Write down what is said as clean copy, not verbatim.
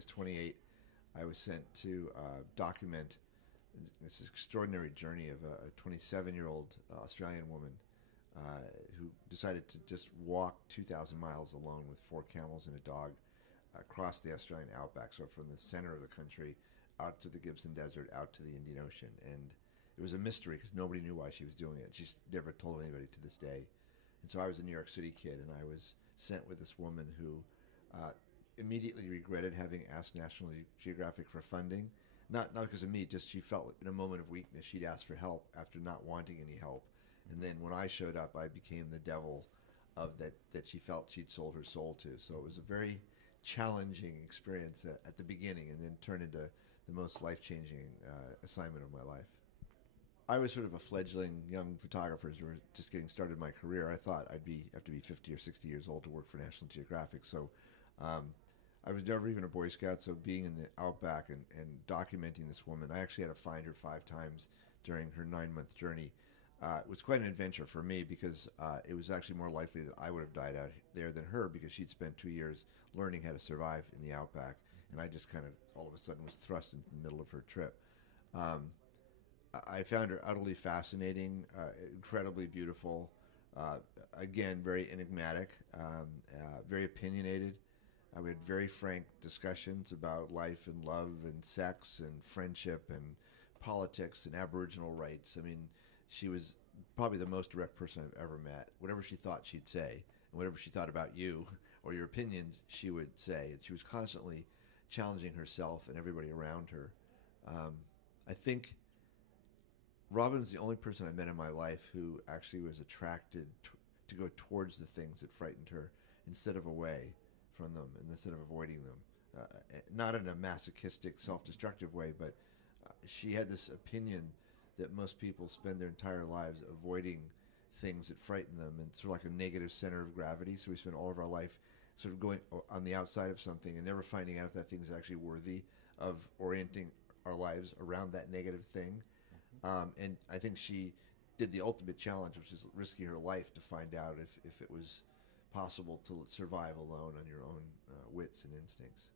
was 28, I was sent to document this extraordinary journey of a 27-year-old Australian woman who decided to just walk 2,000 miles alone with 4 camels and a dog across the Australian outback, so from the center of the country out to the Gibson Desert, out to the Indian Ocean. And it was a mystery because nobody knew why she was doing it. She's never told anybody to this day. And so I was a New York City kid, and I was sent with this woman who immediately regretted having asked National Geographic for funding. Not because of me, just she felt in a moment of weakness she'd asked for help after not wanting any help. And then when I showed up, I became the devil of that she felt she'd sold her soul to. So it was a very challenging experience at the beginning, and then turned into the most life-changing assignment of my life. I was sort of a fledgling young photographer who was just getting started in my career. I thought I'd have to be 50 or 60 years old to work for National Geographic. So I was never even a Boy Scout, so being in the outback and documenting this woman, I actually had to find her 5 times during her 9-month journey. It was quite an adventure for me because it was actually more likely that I would have died out there than her, because she'd spent 2 years learning how to survive in the outback, and I just kind of all of a sudden was thrust into the middle of her trip. I found her utterly fascinating, incredibly beautiful, again, very enigmatic, very opinionated. We had very frank discussions about life and love and sex and friendship and politics and Aboriginal rights. I mean, she was probably the most direct person I've ever met. Whatever she thought, she'd say. And whatever she thought about you or your opinions, she would say. And she was constantly challenging herself and everybody around her. I think Robin's the only person I met in my life who actually was attracted to go towards the things that frightened her instead of away from them, and instead of avoiding them. Not in a masochistic, self-destructive way, but she had this opinion that most people spend their entire lives avoiding things that frighten them, and sort of like a negative center of gravity. So we spend all of our life sort of going on the outside of something and never finding out if that thing is actually worthy of orienting our lives around that negative thing. And I think she did the ultimate challenge, which is risking her life to find out if it was possible to survive alone on your own wits and instincts.